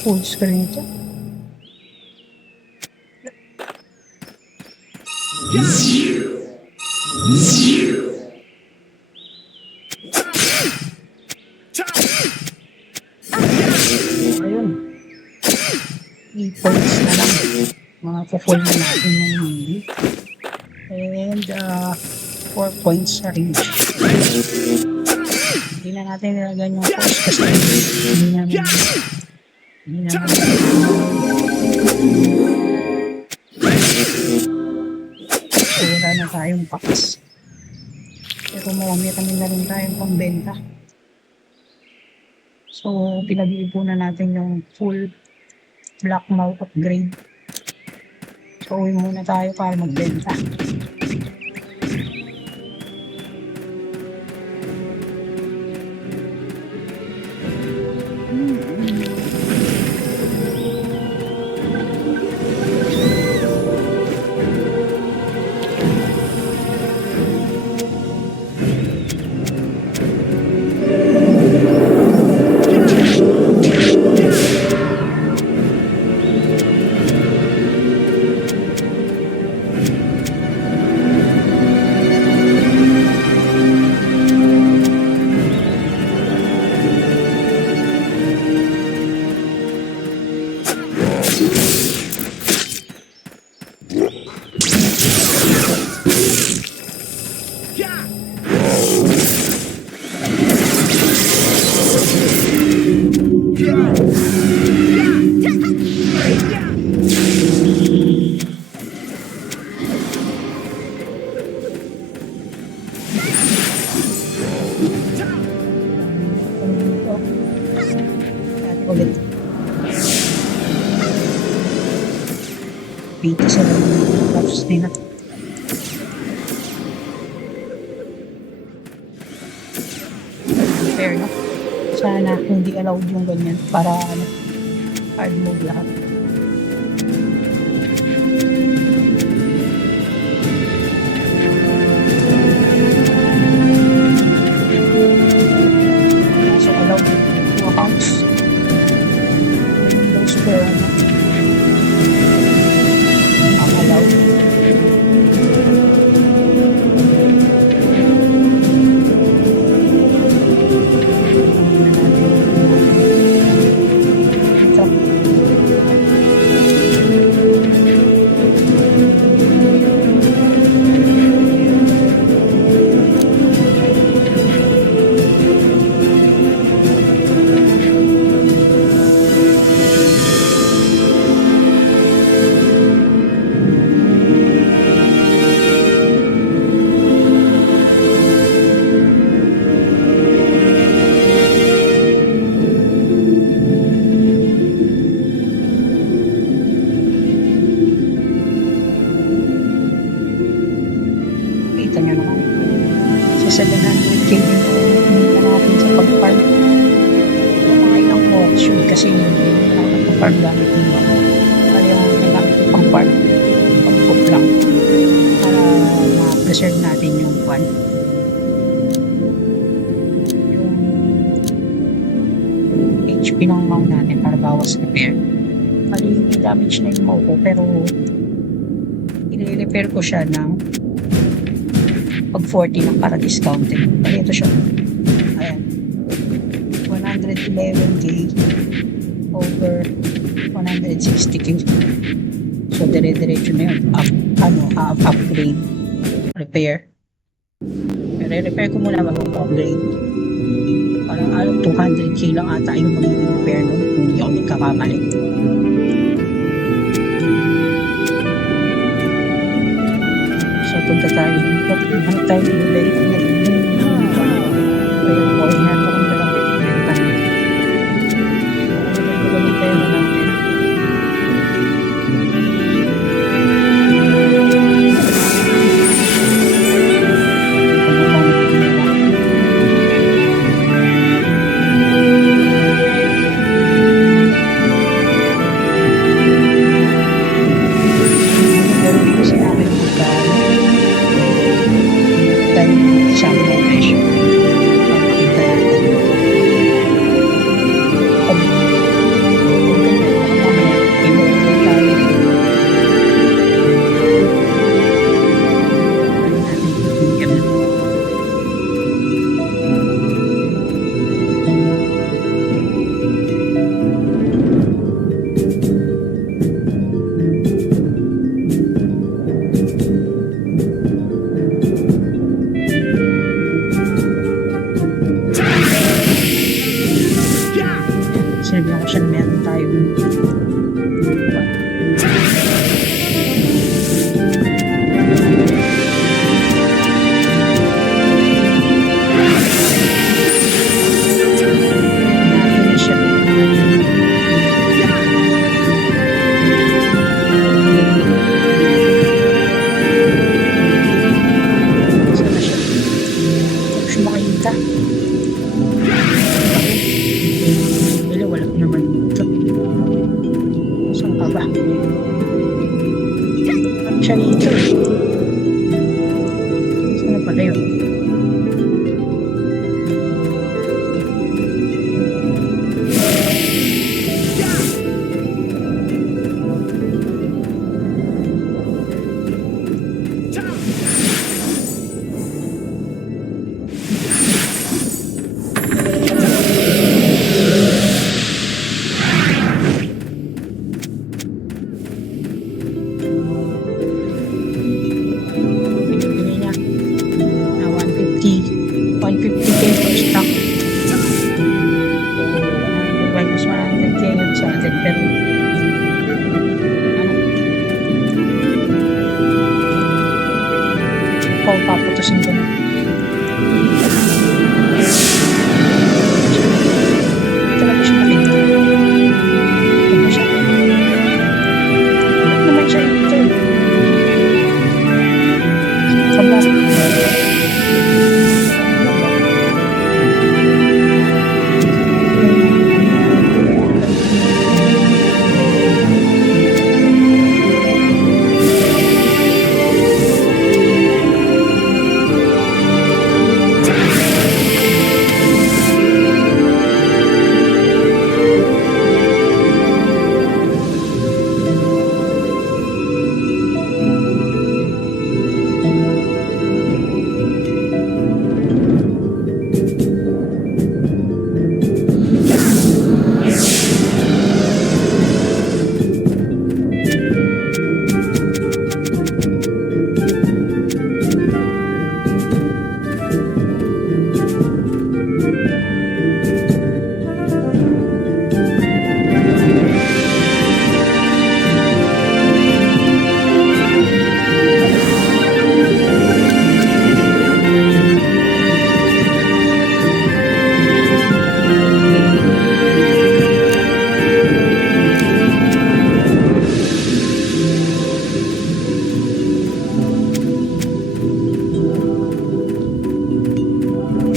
Full screen ito. Ayun. 3 points na lang. Mga full na natin ng hindi. And 4 points sa ring. Hindi na natin nilagyan yung force kasi hindi naman so wala na tayong packs. Pero marami na rin tayong pambenta. So pinag-iipunan natin yung full black mouth upgrade. So uwi muna tayo para magbenta. Ulit. Pita sa tapos din na. Fair na. Sana hindi allowed yung ganyan para hard mode lahat. So allowed yung accounts. Windows per ang allowed. Kita nyo naman. Sa 700k din po pumunta natin sa pag-farm. Yung mga ilang auction kasi hindi na pag-farm gamit nyo. Kaya yung nagamit yung pang-farm. Pag-foot lang. Para ma-preserve natin yung pan. Yung HP ng mount natin para bawas repair. Mali damage na yung mount ko pero i-repair ko siya ng pag 40 ng para discounted. Bali ito siya. Ayan. 111k over 160k. So dire-diretso na yun. Upgrade. Repair. Repair ko muna bago upgrade. Parang 200k lang ata yung magiging repair nun kung hindi ako nagkakamali. Punta tayo dito. Hanap tayo ng balik na kaya buhay na ito kung dalang benta. Ganun tayo na natin. isa. Wala, wala naman dito. Saan ka ba? Ano siya dito? Saan na pala yun? Binibigay niya na 150k per stock. Minus 100k yun sa atin, pero ano, ikaw paputusin ko na. Ito na ba siya nakita? Ito ba siya? Ba't naman siya dito? Saan ba? Ano ba?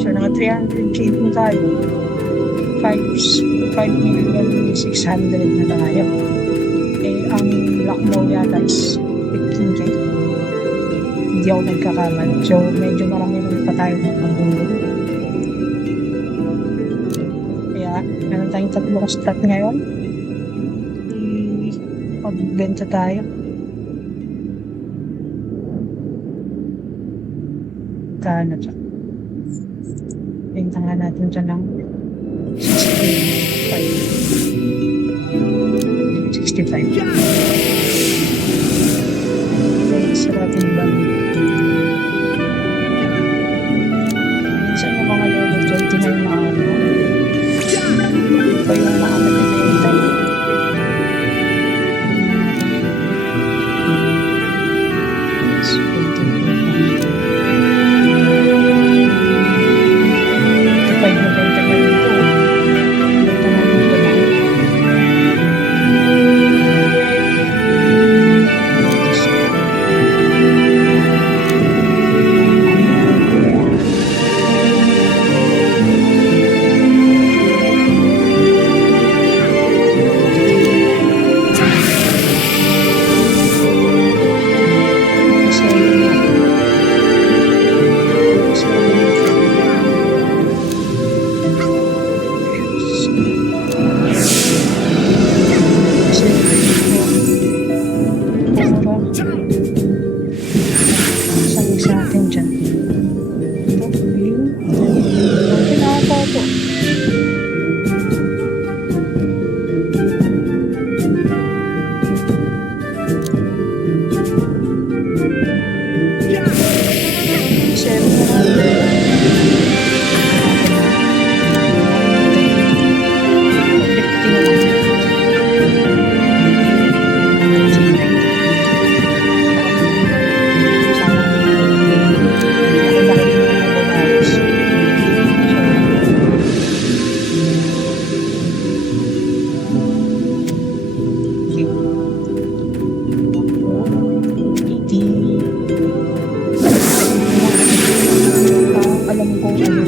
So, naka 300k po tayo. 5,600,000 na tayo. Eh, ang lock mo yata is 15k. Hindi ako nagkakamali. So, medyo marami rin pa tayo magbubulo. Kaya, meron tayong tatlong strat ngayon. Pagbenta tayo. Kano siya? Benta nga natin siya ng 65. Sarating ba? Minsan yung mga level 29 na ano. Ito yung mga nabibenta. Alam ko ano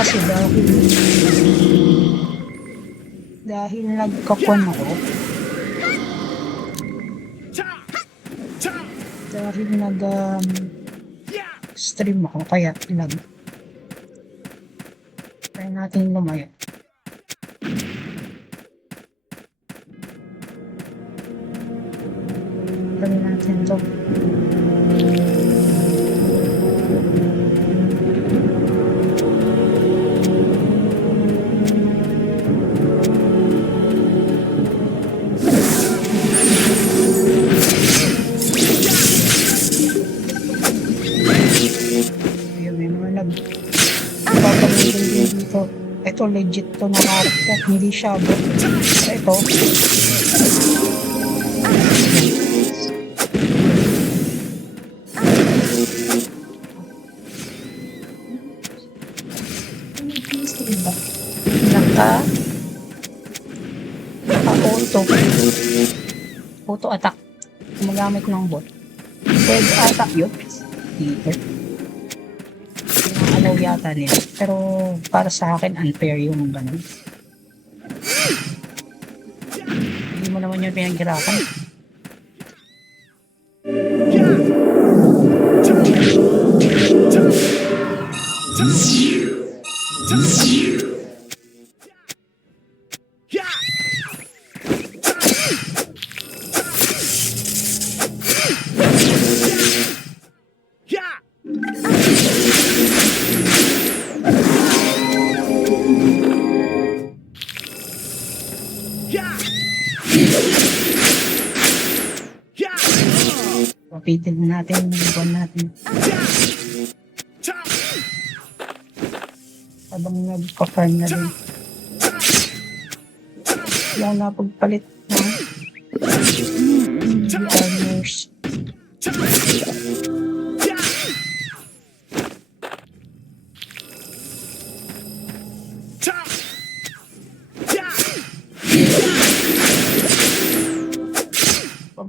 kasi dahil nagkakwan ako, dahil stream ako, kaya lag. Try natin lumayo. Gawin natin to. Papagulong din dito. Ito legit to na character, hindi siya bot. Ito. Naka auto attack. Gumagamit ng bot. Pwede attack yun. Dito. Alaw yata nila. Pero para sa akin unfair yung ganun. Hindi mo naman yung pinaghirapan. Papitin natin yung buwan natin. Habang nagpa-farm na din. Yan na pagpalit ng armors.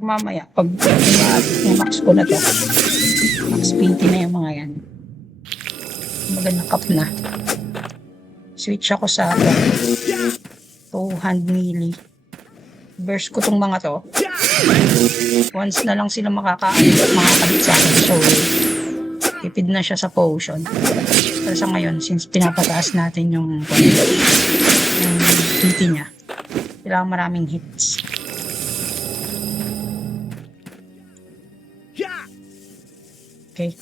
Mamaya, pag max ko na to, max 20 na yung mga yan. Maganda cap na. Switch ako sa 2 hand melee. Burst ko tong mga to. Once na lang sila makakabit sa akin. So, tipid na siya sa potion. Pero sa ngayon, since pinapataas natin yung PT niya, kailangan maraming hits. Okay.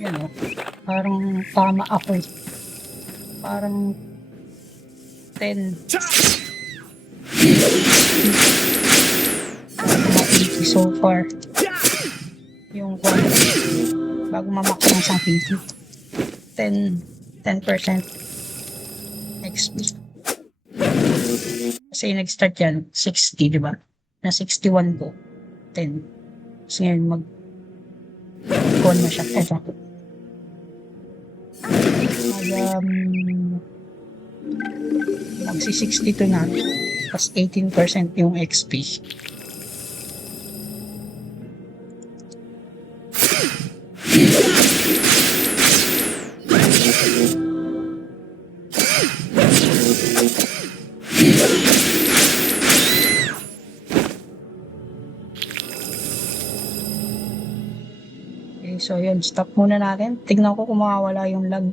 Yan o. Parang tama ako eh. Parang 10. So far. Yung bago mamak ng isang PT. 10% XP. Kasi nag-start yan 60, diba? Na 61 ko. 10. Tapos ngayon mag-con na siya. Ito. Magsi-62 na. Tapos 18% yung XP. Okay, so yun, stop muna natin. Tignan ko kung mawawala yung lag.